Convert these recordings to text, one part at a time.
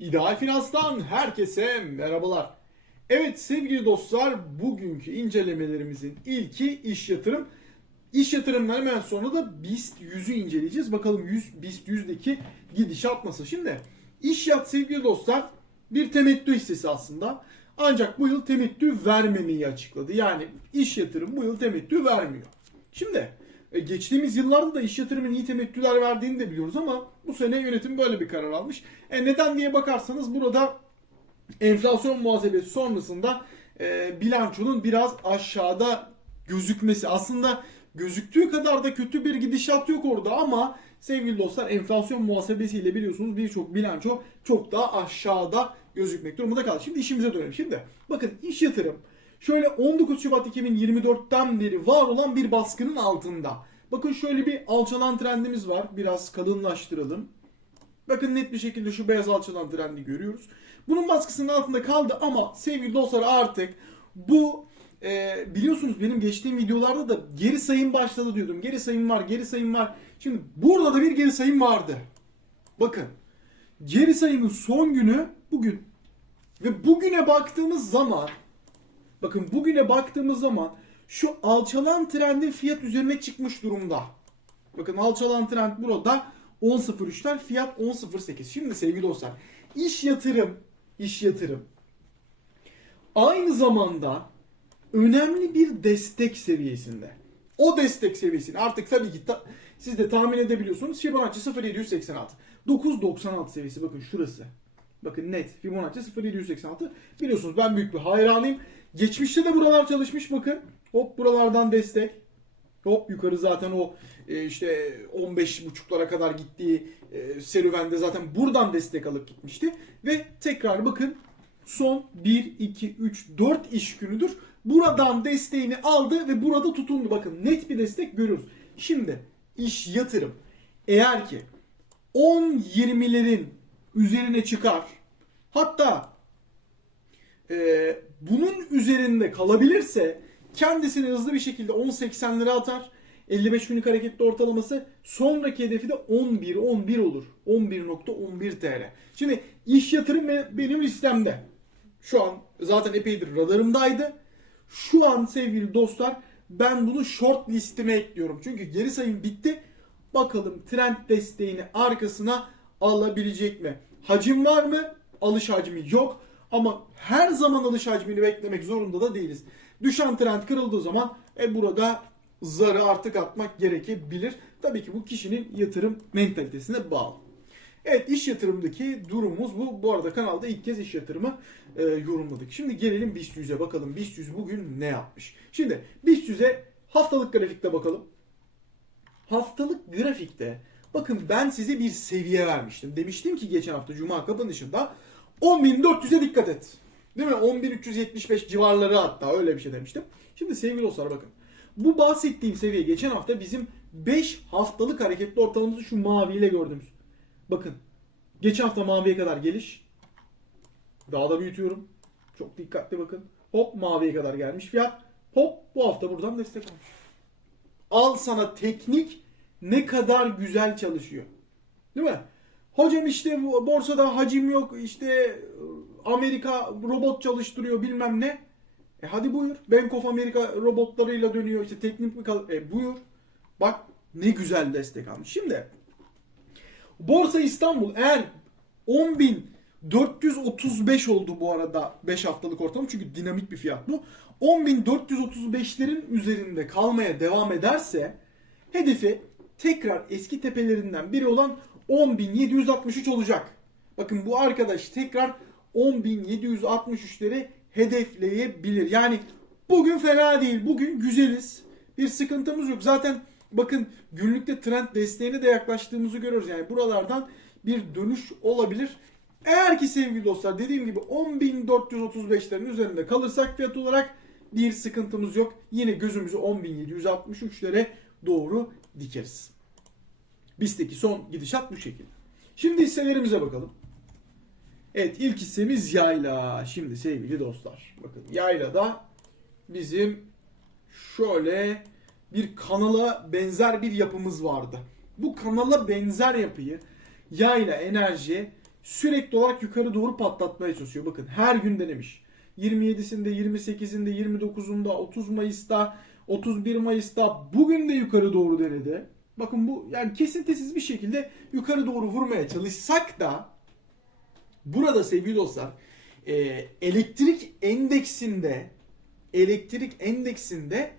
İdeal Finans'tan herkese merhabalar. Evet sevgili dostlar bugünkü incelemelerimizin ilki iş yatırım. İş yatırımlar hemen sonra da BIST 100'ü inceleyeceğiz. Bakalım 100, BIST 100'deki gidişat nasıl? Şimdi iş yat sevgili dostlar bir temettü hissesi aslında. Ancak bu yıl temettü vermemeyi açıkladı. Yani iş yatırım bu yıl temettü vermiyor. Şimdi e, geçtiğimiz yıllarda da iş yatırımın iyi temettüler verdiğini de biliyoruz ama bu sene yönetim böyle bir karar almış. E neden diye bakarsanız burada enflasyon muhasebesi sonrasında e, bilançonun biraz aşağıda gözükmesi. Aslında gözüktüğü kadar da kötü bir gidişat yok orada ama sevgili dostlar enflasyon muhasebesiyle biliyorsunuz birçok bilanço çok daha aşağıda gözükmek durumunda kaldı. Şimdi işimize dönelim. Şimdi bakın iş yatırım şöyle 19 Şubat 2024'ten beri var olan bir baskının altında. Bakın şöyle bir alçalan trendimiz var. Biraz kalınlaştıralım. Bakın net bir şekilde şu beyaz alçalan trendi görüyoruz. Bunun baskısının altında kaldı ama sevgili dostlar artık bu e, biliyorsunuz benim geçtiğim videolarda da geri sayım başladı diyordum. Geri sayım var, geri sayım var. Şimdi burada da bir geri sayım vardı. Bakın geri sayımın son günü bugün. Ve bugüne baktığımız zaman bakın bugüne baktığımız zaman şu alçalan trendin fiyat üzerine çıkmış durumda. Bakın alçalan trend burada 10.03'ler fiyat 10.08. Şimdi sevgili dostlar iş yatırım iş yatırım aynı zamanda önemli bir destek seviyesinde. O destek seviyesini artık tabii ki ta- siz de tahmin edebiliyorsunuz. Fibonacci 0.786. 9.96 seviyesi bakın şurası. Bakın net Fibonacci 0.786. Biliyorsunuz ben büyük bir hayranıyım. Geçmişte de buralar çalışmış bakın. Hop buralardan destek. Hop yukarı zaten o e, işte 15.5'lara kadar gittiği e, serüvende zaten buradan destek alıp gitmişti. Ve tekrar bakın son 1, 2, 3, 4 iş günüdür. Buradan desteğini aldı ve burada tutundu. Bakın net bir destek görüyoruz. Şimdi iş yatırım. Eğer ki 10-20'lerin üzerine çıkar hatta e, bunun üzerinde kalabilirse kendisini hızlı bir şekilde 10.80 lira atar. 55 günlük hareketli ortalaması sonraki hedefi de 11 11 olur. 11.11 TL. Şimdi iş yatırım be- benim listemde. Şu an zaten epeydir radarımdaydı. Şu an sevgili dostlar ben bunu short listeme ekliyorum. Çünkü geri sayım bitti. Bakalım trend desteğini arkasına alabilecek mi? Hacim var mı? Alış hacmi yok. Ama her zaman alış hacmini beklemek zorunda da değiliz. Düşen trend kırıldığı zaman e, burada zarı artık atmak gerekebilir. Tabii ki bu kişinin yatırım mentalitesine bağlı. Evet iş yatırımdaki durumumuz bu. Bu arada kanalda ilk kez iş yatırımı e, yorumladık. Şimdi gelelim BIST 100'e bakalım. BIST 100 bugün ne yapmış? Şimdi BIST 100'e haftalık grafikte bakalım. Haftalık grafikte bakın ben size bir seviye vermiştim. Demiştim ki geçen hafta Cuma kapanışında 10.400'e dikkat et. Değil mi? 10.375 civarları hatta öyle bir şey demiştim. Şimdi sevgili dostlar bakın. Bu bahsettiğim seviye geçen hafta bizim 5 haftalık hareketli ortalamamızı şu maviyle gördüğümüz. Bakın. Geçen hafta maviye kadar geliş. Daha da büyütüyorum. Çok dikkatli bakın. Hop maviye kadar gelmiş fiyat. Hop bu hafta buradan destek olmuş. Al sana teknik ne kadar güzel çalışıyor. Değil mi? Hocam işte borsada hacim yok. işte Amerika robot çalıştırıyor bilmem ne. E hadi buyur. Bank of America robotlarıyla dönüyor. işte teknik kal- E buyur. Bak ne güzel destek almış. Şimdi Borsa İstanbul eğer 10.435 oldu bu arada 5 haftalık ortalama çünkü dinamik bir fiyat bu. 10.435'lerin üzerinde kalmaya devam ederse hedefi tekrar eski tepelerinden biri olan 10.763 olacak. Bakın bu arkadaş tekrar 10.763'leri hedefleyebilir. Yani bugün fena değil. Bugün güzeliz. Bir sıkıntımız yok. Zaten bakın günlükte trend desteğine de yaklaştığımızı görüyoruz. Yani buralardan bir dönüş olabilir. Eğer ki sevgili dostlar dediğim gibi 10.435'lerin üzerinde kalırsak fiyat olarak bir sıkıntımız yok. Yine gözümüzü 10.763'lere doğru dikeriz. BIST'teki son gidişat bu şekilde. Şimdi hisselerimize bakalım. Evet ilk hissemiz Yayla. Şimdi sevgili dostlar. Bakın Yayla'da bizim şöyle bir kanala benzer bir yapımız vardı. Bu kanala benzer yapıyı Yayla Enerji sürekli olarak yukarı doğru patlatmaya çalışıyor. Bakın her gün denemiş. 27'sinde, 28'inde, 29'unda, 30 Mayıs'ta, 31 Mayıs'ta bugün de yukarı doğru denedi. Bakın bu yani kesintisiz bir şekilde yukarı doğru vurmaya çalışsak da burada sevgili dostlar e, elektrik endeksinde elektrik endeksinde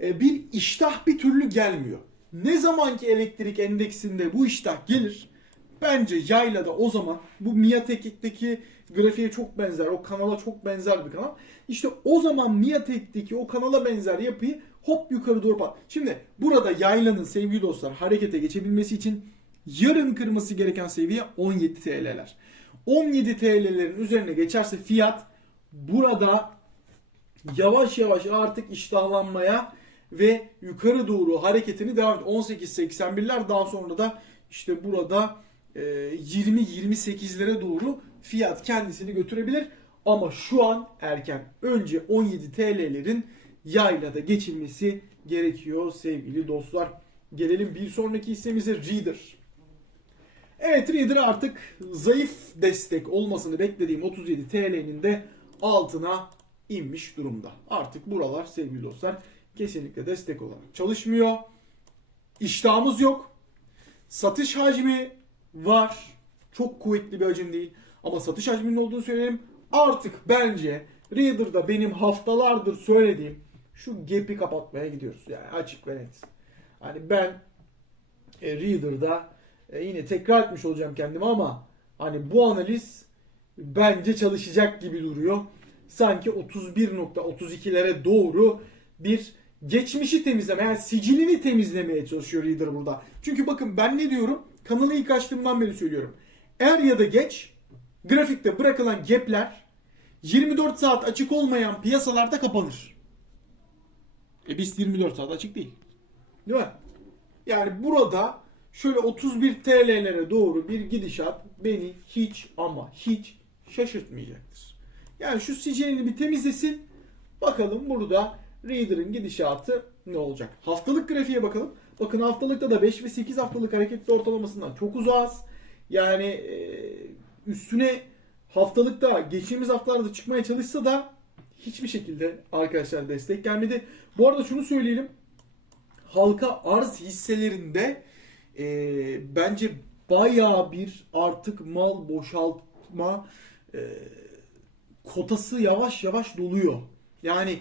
e, bir iştah bir türlü gelmiyor. Ne zamanki elektrik endeksinde bu iştah gelir bence yayla da o zaman bu Miatek'teki grafiğe çok benzer, o kanala çok benzer bir kanal. İşte o zaman Miatek'teki o kanala benzer yapıyı hop yukarı doğru pat. Şimdi burada yaylanın sevgili dostlar harekete geçebilmesi için yarın kırması gereken seviye 17 TL'ler. 17 TL'lerin üzerine geçerse fiyat burada yavaş yavaş artık iştahlanmaya ve yukarı doğru hareketini devam ediyor. 18.81'ler daha sonra da işte burada e, 20-28'lere doğru fiyat kendisini götürebilir. Ama şu an erken. Önce 17 TL'lerin yaylada geçilmesi gerekiyor sevgili dostlar. Gelelim bir sonraki hissemize Reader. Evet Reader artık zayıf destek olmasını beklediğim 37 TL'nin de altına inmiş durumda. Artık buralar sevgili dostlar kesinlikle destek olarak çalışmıyor. İştahımız yok. Satış hacmi var. Çok kuvvetli bir hacim değil. Ama satış hacminin olduğunu söyleyelim. Artık bence Reader'da benim haftalardır söylediğim şu gap'i kapatmaya gidiyoruz. Yani açık ve net. Hani ben e, Reader'da e, yine tekrar etmiş olacağım kendimi ama hani bu analiz bence çalışacak gibi duruyor. Sanki 31.32'lere doğru bir geçmişi temizleme yani sicilini temizlemeye çalışıyor Reader burada. Çünkü bakın ben ne diyorum? Kanalı ilk açtığımdan beri söylüyorum. Er ya da geç grafikte bırakılan gap'ler 24 saat açık olmayan piyasalarda kapanır. E BIST 24 saat açık değil. Değil mi? Yani burada şöyle 31 TL'lere doğru bir gidişat beni hiç ama hiç şaşırtmayacaktır. Yani şu sicilini bir temizlesin. Bakalım burada Reader'ın gidişatı ne olacak? Haftalık grafiğe bakalım. Bakın haftalıkta da 5 ve 8 haftalık hareketli ortalamasından çok uzağız. Yani e, üstüne haftalıkta geçtiğimiz haftalarda çıkmaya çalışsa da hiçbir şekilde arkadaşlar destek gelmedi. Bu arada şunu söyleyelim. Halka arz hisselerinde e, bence bayağı bir artık mal boşaltma e, kotası yavaş yavaş doluyor. Yani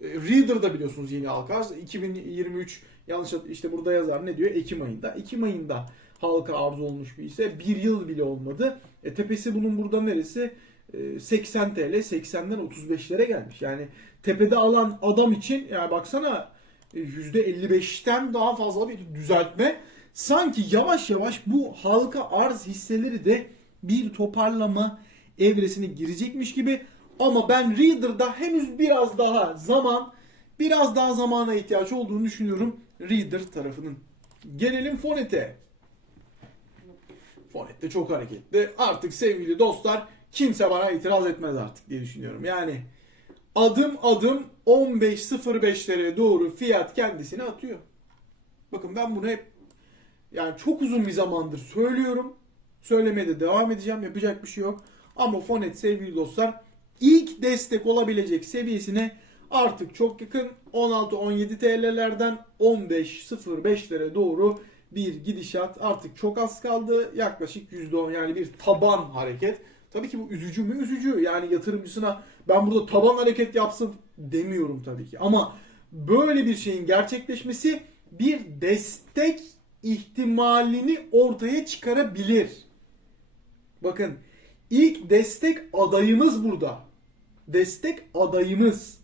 e, Reader'da biliyorsunuz yeni halka arz 2023 yanlış işte burada yazar ne diyor Ekim ayında. Ekim ayında halka arz olmuş bir ise bir yıl bile olmadı. E, tepesi bunun burada neresi? E, 80 TL 80'den 35'lere gelmiş. Yani tepede alan adam için yani baksana e, %55'ten daha fazla bir düzeltme. Sanki yavaş yavaş bu halka arz hisseleri de bir toparlama evresine girecekmiş gibi. Ama ben Reader'da henüz biraz daha zaman, biraz daha zamana ihtiyaç olduğunu düşünüyorum Reader tarafının. Gelelim Fonet'e. Fonet de çok hareketli. Artık sevgili dostlar kimse bana itiraz etmez artık diye düşünüyorum. Yani adım adım 15.05'lere doğru fiyat kendisini atıyor. Bakın ben bunu hep yani çok uzun bir zamandır söylüyorum. Söylemeye de devam edeceğim. Yapacak bir şey yok. Ama Fonet sevgili dostlar ilk destek olabilecek seviyesine artık çok yakın 16-17 TL'lerden 15-05'lere doğru bir gidişat artık çok az kaldı. Yaklaşık %10 yani bir taban hareket. Tabii ki bu üzücü mü? Üzücü. Yani yatırımcısına ben burada taban hareket yapsın demiyorum tabii ki. Ama böyle bir şeyin gerçekleşmesi bir destek ihtimalini ortaya çıkarabilir. Bakın ilk destek adayımız burada. Destek adayımız.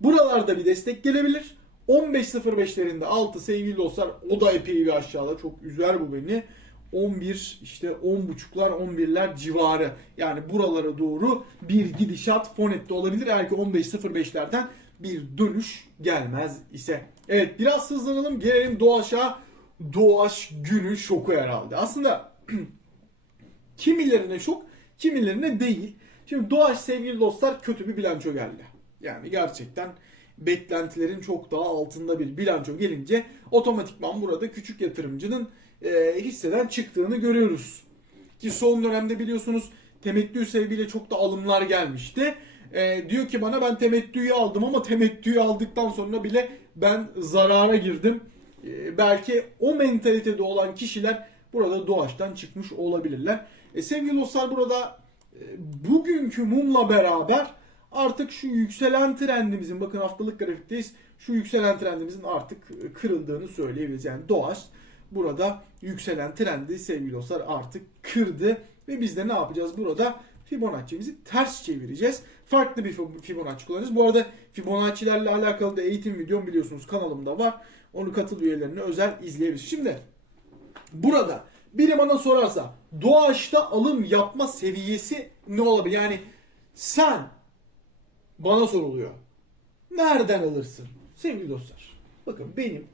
Buralarda bir destek gelebilir. 15.05'lerinde altı sevgili dostlar o da epey bir aşağıda. Çok üzer bu beni. 11 işte 10.5'lar 11'ler civarı. Yani buralara doğru bir gidişat Fonet'te olabilir. Eğer ki 15.05'lerden bir dönüş gelmez ise. Evet biraz hızlanalım. Gelelim Doğaç'a. Doğaç günü şoku herhalde. Aslında kimilerine şok, kimilerine değil. Şimdi Doğaç sevgili dostlar kötü bir bilanço geldi. Yani gerçekten beklentilerin çok daha altında bir bilanço gelince otomatikman burada küçük yatırımcının e, hisseden çıktığını görüyoruz. Ki son dönemde biliyorsunuz temettü sebebiyle çok da alımlar gelmişti. Ee, diyor ki bana ben temettüyü aldım ama temettüyü aldıktan sonra bile ben zarara girdim. Ee, belki o mentalitede olan kişiler burada doğaçtan çıkmış olabilirler. E, sevgili dostlar burada e, bugünkü mumla beraber artık şu yükselen trendimizin bakın haftalık grafikteyiz. Şu yükselen trendimizin artık e, kırıldığını söyleyebiliriz. Yani Doğaç burada yükselen trendi sevgili dostlar artık kırdı ve biz de ne yapacağız burada? Fibonacci'mizi ters çevireceğiz. Farklı bir Fibonacci kullanacağız. Bu arada Fibonacci'lerle alakalı da eğitim videom biliyorsunuz kanalımda var. Onu katıl üyelerine özel izleyebilirsiniz. Şimdi burada biri bana sorarsa doğaçta alım yapma seviyesi ne olabilir? Yani sen bana soruluyor. Nereden alırsın? Sevgili dostlar. Bakın benim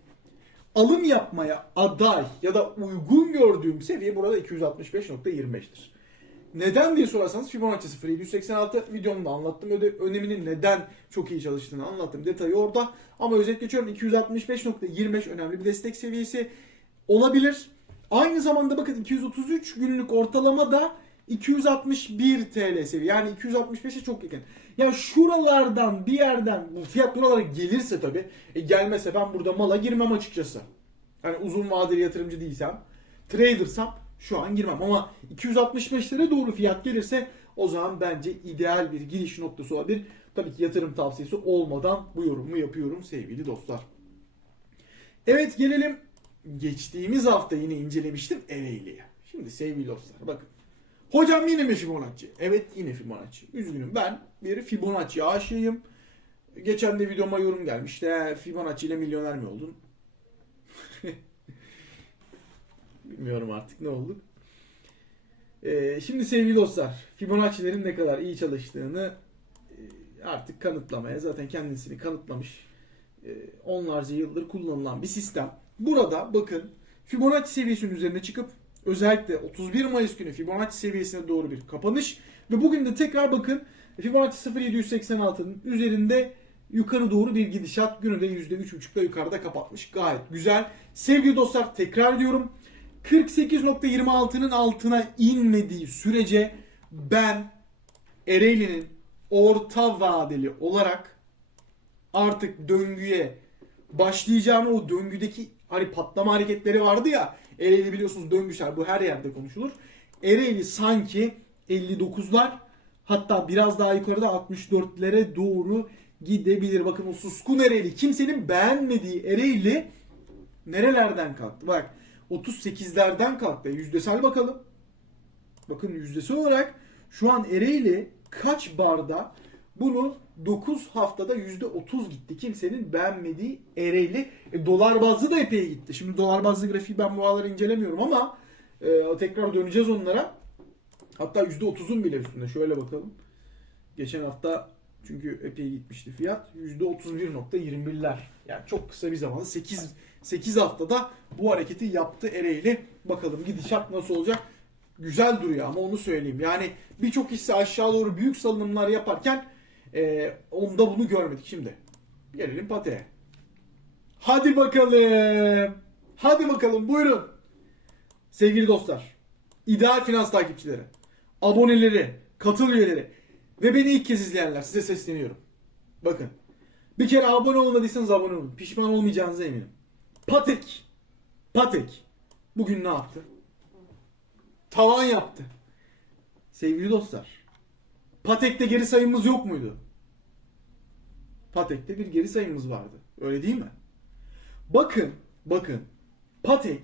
alım yapmaya aday ya da uygun gördüğüm seviye burada 265.25'tir. Neden diye sorarsanız Fibonacci 0786 videomda anlattım. Öde, öneminin neden çok iyi çalıştığını anlattım. Detayı orada. Ama özet geçiyorum 265.25 önemli bir destek seviyesi olabilir. Aynı zamanda bakın 233 günlük ortalama da 261 TL seviye. Yani 265'e çok yakın. Ya şuralardan bir yerden bu fiyat buralara gelirse tabii e, gelmese ben burada mala girmem açıkçası. Hani uzun vadeli yatırımcı değilsem, tradersam şu an girmem ama 265'lere doğru fiyat gelirse o zaman bence ideal bir giriş noktası olabilir. Tabii ki yatırım tavsiyesi olmadan bu yorumu yapıyorum sevgili dostlar. Evet gelelim geçtiğimiz hafta yine incelemiştim Ereğli'ye. Şimdi sevgili dostlar bakın. Hocam yine mi Fibonacci? Evet yine Fibonacci. Üzgünüm ben bir Fibonacci aşığıyım. Geçen de videoma yorum gelmişti. "Ee, Fibonacci ile milyoner mi oldun? Bilmiyorum artık ne olduk. Ee, şimdi sevgili dostlar, Fibonacci'lerin ne kadar iyi çalıştığını e, artık kanıtlamaya, zaten kendisini kanıtlamış e, onlarca yıldır kullanılan bir sistem. Burada bakın Fibonacci seviyesinin üzerine çıkıp özellikle 31 Mayıs günü Fibonacci seviyesine doğru bir kapanış ve bugün de tekrar bakın Fibonacci 0786'nın üzerinde yukarı doğru bir gidişat günü de %3.5'da yukarıda kapatmış. Gayet güzel. Sevgili dostlar tekrar diyorum 48.26'nın altına inmediği sürece ben Ereğli'nin orta vadeli olarak artık döngüye başlayacağını o döngüdeki hani patlama hareketleri vardı ya Ereğli biliyorsunuz döngüsel bu her yerde konuşulur. Ereğli sanki 59'lar hatta biraz daha yukarıda 64'lere doğru gidebilir. Bakın o suskun Ereğli kimsenin beğenmediği Ereğli nerelerden kalktı? Bak 38'lerden kalktı. Yüzdesel bakalım. Bakın yüzdesi olarak şu an Ereğli kaç barda bunu 9 haftada %30 gitti. Kimsenin beğenmediği Ereğli. E, dolar bazlı da epey gitti. Şimdi dolar bazlı grafiği ben bu aralar incelemiyorum ama e, tekrar döneceğiz onlara. Hatta %30'un bile üstünde. Şöyle bakalım. Geçen hafta çünkü epey gitmişti fiyat. %31.21'ler. Yani çok kısa bir zamanda 8 8 haftada bu hareketi yaptı Ereğli. Bakalım gidişat nasıl olacak? Güzel duruyor ama onu söyleyeyim. Yani birçok hisse aşağı doğru büyük salınımlar yaparken e, onda bunu görmedik. Şimdi gelelim Pate'ye. Hadi bakalım. Hadi bakalım buyurun. Sevgili dostlar. ideal finans takipçileri. Aboneleri. Katıl üyeleri. Ve beni ilk kez izleyenler size sesleniyorum. Bakın. Bir kere abone olmadıysanız abone olun. Pişman olmayacağınıza eminim. Patek. Patek. Bugün ne yaptı? Tavan yaptı. Sevgili dostlar. Patek'te geri sayımımız yok muydu? Patek'te bir geri sayımımız vardı. Öyle değil mi? Bakın, bakın. Patek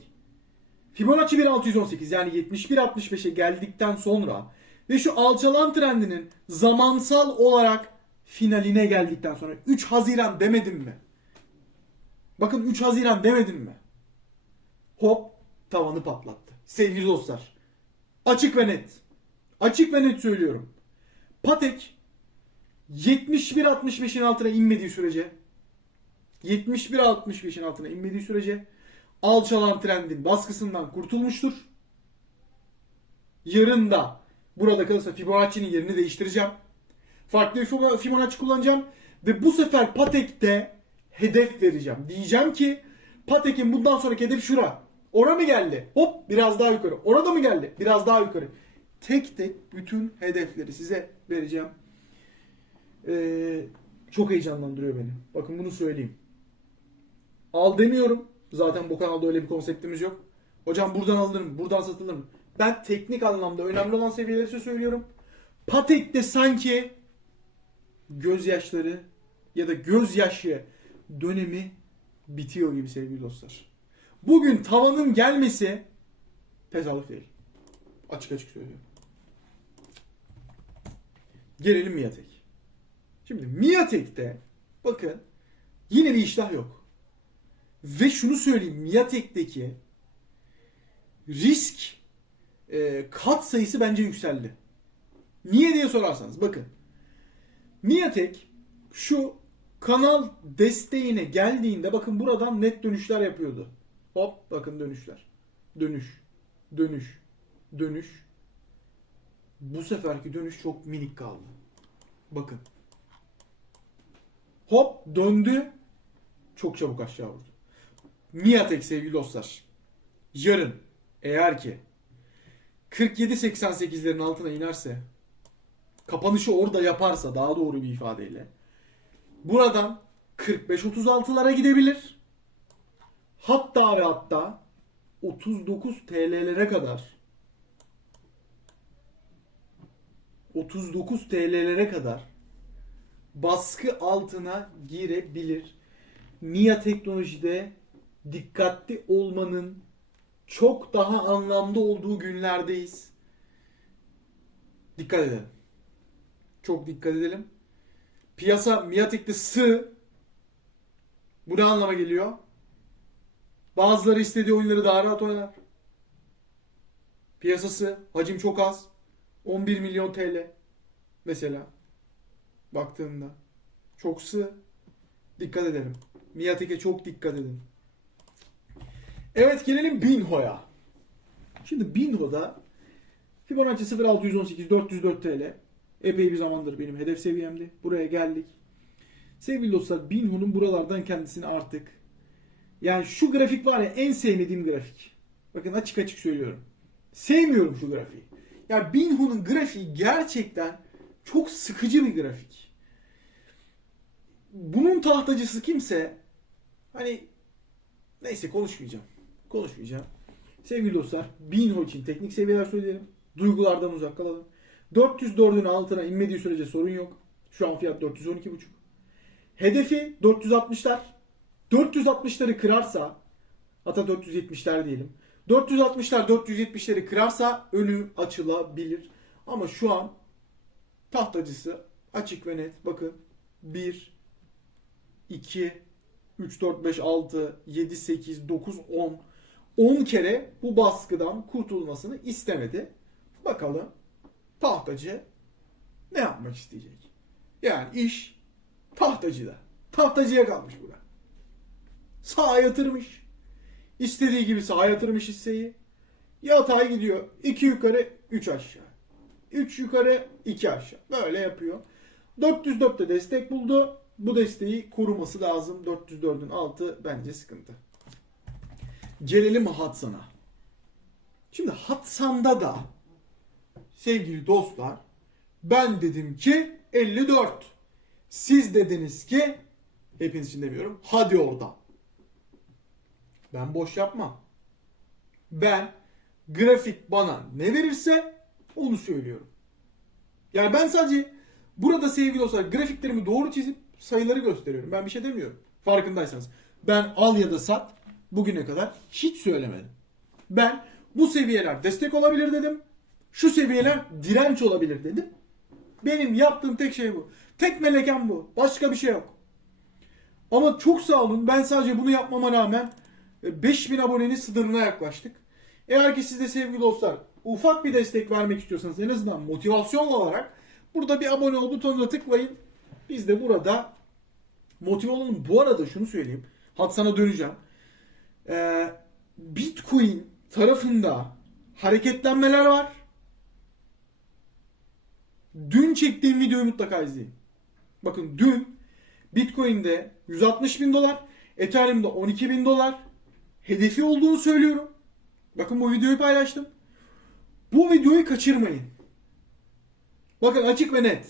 Fibonacci 1618 yani 71-65'e geldikten sonra ve şu alçalan trendinin zamansal olarak finaline geldikten sonra 3 Haziran demedim mi? Bakın 3 Haziran demedim mi? Hop tavanı patlattı. Sevgili dostlar. Açık ve net. Açık ve net söylüyorum. Patek 71-65'in altına inmediği sürece 71-65'in altına inmediği sürece alçalan trendin baskısından kurtulmuştur. Yarın da burada kalırsa Fibonacci'nin yerini değiştireceğim. Farklı bir Fibo- Fibonacci kullanacağım. Ve bu sefer Patek'te hedef vereceğim. Diyeceğim ki Patek'in bundan sonraki hedefi şura. Ona mı geldi? Hop biraz daha yukarı. Orada mı geldi? Biraz daha yukarı. Tek tek bütün hedefleri size vereceğim. Ee, çok heyecanlandırıyor beni. Bakın bunu söyleyeyim. Al demiyorum. Zaten bu kanalda öyle bir konseptimiz yok. Hocam buradan alınır mı? Buradan satılır mı? Ben teknik anlamda önemli olan seviyeleri size söylüyorum. Patek'te sanki gözyaşları ya da gözyaşı dönemi bitiyor gibi sevgili dostlar. Bugün tavanın gelmesi tesadüf değil. Açık açık söylüyorum. Gelelim Miatek. Şimdi Miatek'te bakın yine bir iştah yok. Ve şunu söyleyeyim Miatek'teki risk e, kat sayısı bence yükseldi. Niye diye sorarsanız bakın. Miatek şu kanal desteğine geldiğinde bakın buradan net dönüşler yapıyordu. Hop bakın dönüşler. Dönüş. Dönüş. Dönüş. Bu seferki dönüş çok minik kaldı. Bakın. Hop döndü. Çok çabuk aşağı vurdu. Miatek sevgili dostlar. Yarın eğer ki 47.88'lerin altına inerse kapanışı orada yaparsa daha doğru bir ifadeyle buradan 45-36'lara gidebilir. Hatta ve hatta 39 TL'lere kadar 39 TL'lere kadar baskı altına girebilir. Mia teknolojide dikkatli olmanın çok daha anlamlı olduğu günlerdeyiz. Dikkat edelim. Çok dikkat edelim. Piyasa Miatek'te sığ. Bu ne anlama geliyor? Bazıları istediği oyunları daha rahat oynar. Piyasası, hacim çok az. 11 milyon TL mesela. Baktığında. Çok sığ. Dikkat edelim. Miatek'e çok dikkat edin. Evet gelelim Binho'ya. Şimdi Binho'da Fibonacci 0618 404 TL. Epey bir zamandır benim hedef seviyemdi. Buraya geldik. Sevgili dostlar Binho'nun buralardan kendisini artık yani şu grafik var ya en sevmediğim grafik. Bakın açık açık söylüyorum. Sevmiyorum şu grafiği. Ya Binho'nun grafiği gerçekten çok sıkıcı bir grafik. Bunun tahtacısı kimse hani neyse konuşmayacağım. Konuşmayacağım. Sevgili dostlar Binho için teknik seviyeler söyleyelim. Duygulardan uzak kalalım. 404'ün altına inmediği sürece sorun yok. Şu an fiyat 412,5. Hedefi 460'lar. 460'ları kırarsa hatta 470'ler diyelim. 460'lar 470'leri kırarsa önü açılabilir. Ama şu an tahtacısı açık ve net. Bakın 1 2 3 4 5 6 7 8 9 10 10 kere bu baskıdan kurtulmasını istemedi. Bakalım tahtacı ne yapmak isteyecek? Yani iş tahtacıda. Tahtacıya kalmış bura. Sağa yatırmış. İstediği gibi sağa yatırmış hisseyi. Yatay gidiyor. 2 yukarı 3 aşağı. 3 yukarı 2 aşağı. Böyle yapıyor. 404'te destek buldu. Bu desteği koruması lazım. 404'ün altı bence sıkıntı. Gelelim Hatsan'a. Şimdi Hatsan'da da sevgili dostlar ben dedim ki 54. Siz dediniz ki hepiniz için demiyorum. Hadi orada. Ben boş yapmam. Ben grafik bana ne verirse onu söylüyorum. Yani ben sadece burada sevgili dostlar grafiklerimi doğru çizip sayıları gösteriyorum. Ben bir şey demiyorum. Farkındaysanız. Ben al ya da sat bugüne kadar hiç söylemedim. Ben bu seviyeler destek olabilir dedim. Şu seviyeler direnç olabilir dedim. Benim yaptığım tek şey bu. Tek melekem bu. Başka bir şey yok. Ama çok sağ olun. Ben sadece bunu yapmama rağmen 5000 abonenin sınırına yaklaştık. Eğer ki siz de sevgili dostlar ufak bir destek vermek istiyorsanız en azından motivasyon olarak burada bir abone ol butonuna tıklayın. Biz de burada motive olalım. Bu arada şunu söyleyeyim. Hat sana döneceğim. Ee, Bitcoin tarafında hareketlenmeler var. Dün çektiğim videoyu mutlaka izleyin. Bakın dün Bitcoin'de 160 bin dolar, Ethereum'da 12 bin dolar hedefi olduğunu söylüyorum. Bakın bu videoyu paylaştım. Bu videoyu kaçırmayın. Bakın açık ve net.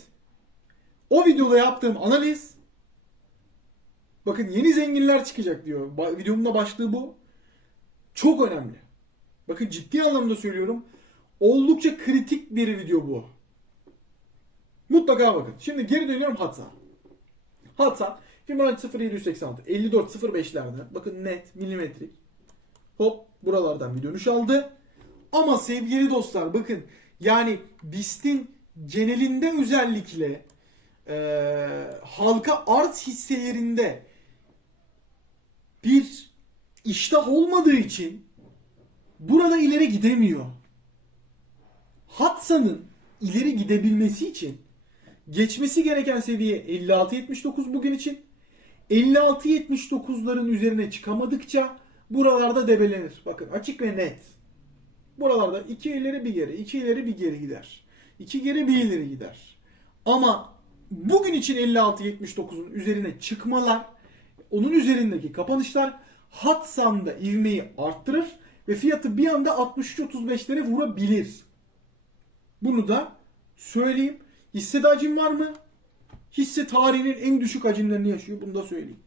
O videoda yaptığım analiz bakın yeni zenginler çıkacak diyor. Videomun da başlığı bu. Çok önemli. Bakın ciddi anlamda söylüyorum. Oldukça kritik bir video bu. Mutlaka bakın. Şimdi geri dönüyorum Hatsa. Hatsa Fibonacci 0786 54.05'lerden bakın net milimetrik hop buralardan bir dönüş aldı. Ama sevgili dostlar bakın yani BIST'in genelinde özellikle eee, halka arz hisselerinde bir iştah olmadığı için burada ileri gidemiyor. Hatsa'nın ileri gidebilmesi için geçmesi gereken seviye 56.79 bugün için. 56.79'ların üzerine çıkamadıkça buralarda debelenir. Bakın açık ve net. Buralarda iki ileri bir geri, iki ileri bir geri gider. İki geri bir ileri gider. Ama bugün için 56.79'un üzerine çıkmalar, onun üzerindeki kapanışlar Hatsan'da ivmeyi arttırır ve fiyatı bir anda 63.35'lere vurabilir. Bunu da söyleyeyim. Hissede hacim var mı? Hisse tarihinin en düşük hacimlerini yaşıyor. Bunu da söyleyeyim.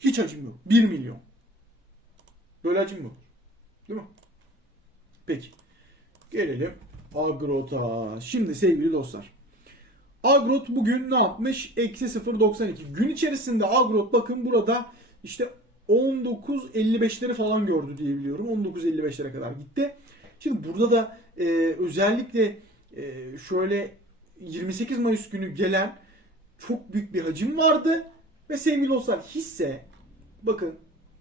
Hiç hacim yok. 1 milyon. Böyle hacim yok. Değil mi? Peki. Gelelim Agrot'a. Şimdi sevgili dostlar. Agrot bugün ne yapmış? Eksi 0.92. Gün içerisinde Agrot bakın burada işte 19.55'leri falan gördü diye biliyorum. 19.55'lere kadar gitti. Şimdi burada da e, özellikle e, şöyle 28 Mayıs günü gelen çok büyük bir hacim vardı. Ve sevgili dostlar hisse bakın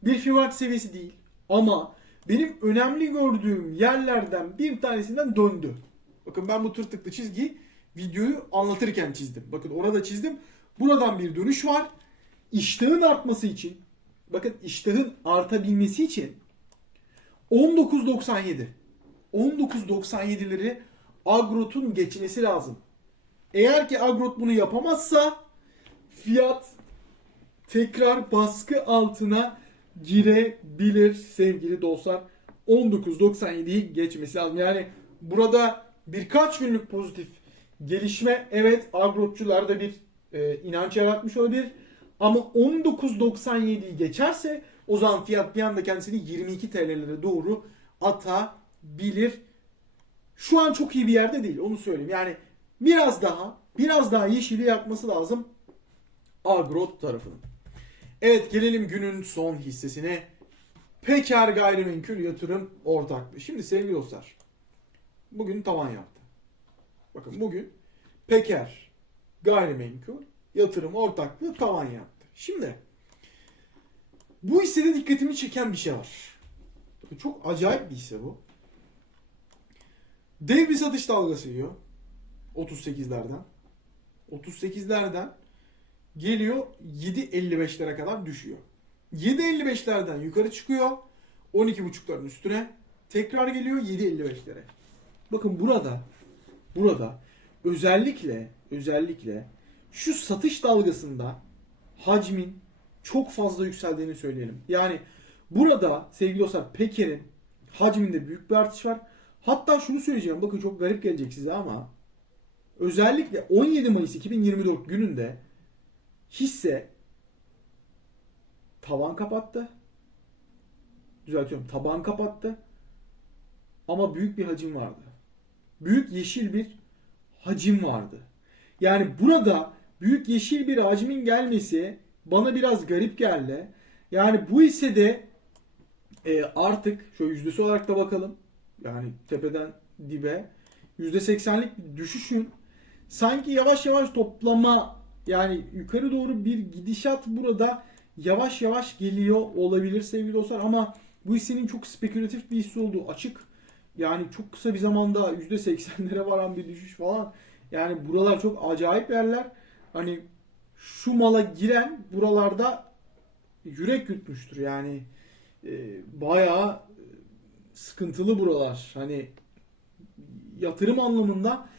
bir Fibonacci seviyesi değil ama benim önemli gördüğüm yerlerden bir tanesinden döndü. Bakın ben bu tırtıklı çizgiyi videoyu anlatırken çizdim. Bakın orada çizdim. Buradan bir dönüş var. İştahın artması için bakın iştahın artabilmesi için 19.97 19.97'leri Agrot'un geçmesi lazım. Eğer ki Agrot bunu yapamazsa fiyat tekrar baskı altına girebilir sevgili dostlar. 19.97'yi geçmesi lazım. Yani burada birkaç günlük pozitif gelişme evet agrotçularda bir e, inanç yaratmış olabilir. Ama 19.97'yi geçerse o zaman fiyat bir anda kendisini 22 TL'lere doğru atabilir. Şu an çok iyi bir yerde değil onu söyleyeyim. Yani biraz daha biraz daha yeşili yakması lazım Agrot tarafının. Evet gelelim günün son hissesine. Peker Gayrimenkul Yatırım Ortaklığı. Şimdi sevgili dostlar. Bugün tavan yaptı. Bakın bugün Peker Gayrimenkul Yatırım Ortaklığı tavan yaptı. Şimdi bu hissede dikkatimi çeken bir şey var. Çok acayip bir hisse bu. Dev bir satış dalgası yiyor. 38'lerden. 38'lerden geliyor 7.55'lere kadar düşüyor. 7.55'lerden yukarı çıkıyor. 12.5'ların üstüne tekrar geliyor 7.55'lere. Bakın burada burada özellikle özellikle şu satış dalgasında hacmin çok fazla yükseldiğini söyleyelim. Yani burada sevgili dostlar Peker'in hacminde büyük bir artış var. Hatta şunu söyleyeceğim. Bakın çok garip gelecek size ama özellikle 17 Mayıs 2024 gününde hisse tavan kapattı. Düzeltiyorum. Taban kapattı. Ama büyük bir hacim vardı. Büyük yeşil bir hacim vardı. Yani burada büyük yeşil bir hacmin gelmesi bana biraz garip geldi. Yani bu hissede e, artık şöyle yüzdesi olarak da bakalım. Yani tepeden dibe %80'lik bir düşüşün sanki yavaş yavaş toplama yani yukarı doğru bir gidişat burada yavaş yavaş geliyor olabilir sevgili dostlar ama bu hissenin çok spekülatif bir hisse olduğu açık. Yani çok kısa bir zamanda %80'lere varan bir düşüş falan. Yani buralar çok acayip yerler. Hani şu mala giren buralarda yürek yutmuştur. Yani e, bayağı sıkıntılı buralar. Hani yatırım anlamında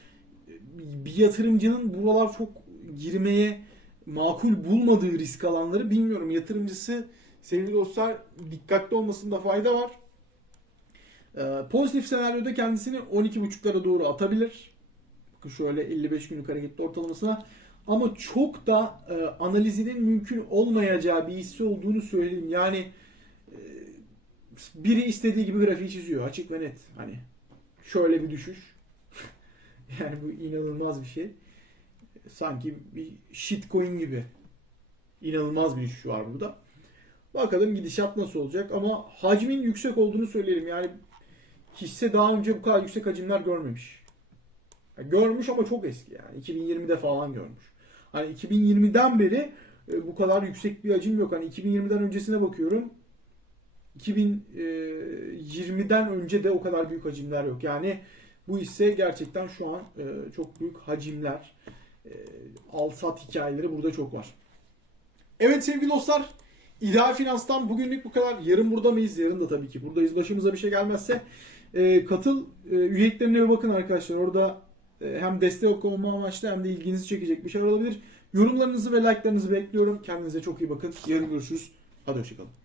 bir yatırımcının buralar çok girmeye makul bulmadığı risk alanları bilmiyorum. Yatırımcısı sevgili dostlar dikkatli olmasında fayda var. Ee, pozitif senaryoda kendisini 12.5'lara doğru atabilir. Bakın şöyle 55 günlük hareketli ortalamasına. Ama çok da e, analizinin mümkün olmayacağı bir hisse olduğunu söyleyeyim. Yani e, biri istediği gibi grafiği çiziyor açık ve net. Hani şöyle bir düşüş. yani bu inanılmaz bir şey. Sanki bir shitcoin gibi. İnanılmaz bir düşüş var burada. Bakalım gidişat nasıl olacak ama hacmin yüksek olduğunu söyleyelim. Yani hisse daha önce bu kadar yüksek hacimler görmemiş. Ya görmüş ama çok eski yani. 2020'de falan görmüş. Hani 2020'den beri e, bu kadar yüksek bir hacim yok. Hani 2020'den öncesine bakıyorum. 2020'den önce de o kadar büyük hacimler yok. Yani bu hisse gerçekten şu an e, çok büyük hacimler, e, al sat hikayeleri burada çok var. Evet sevgili dostlar, İdeal Finans'tan bugünlük bu kadar. Yarın burada mıyız? Yarın da tabii ki buradayız. Başımıza bir şey gelmezse e, katıl e, üyeliklerine bir bakın arkadaşlar. Orada e, hem destek olma amaçlı hem de ilginizi çekecek bir şeyler olabilir. Yorumlarınızı ve like'larınızı bekliyorum. Kendinize çok iyi bakın. Yarın görüşürüz. Hadi hoşçakalın.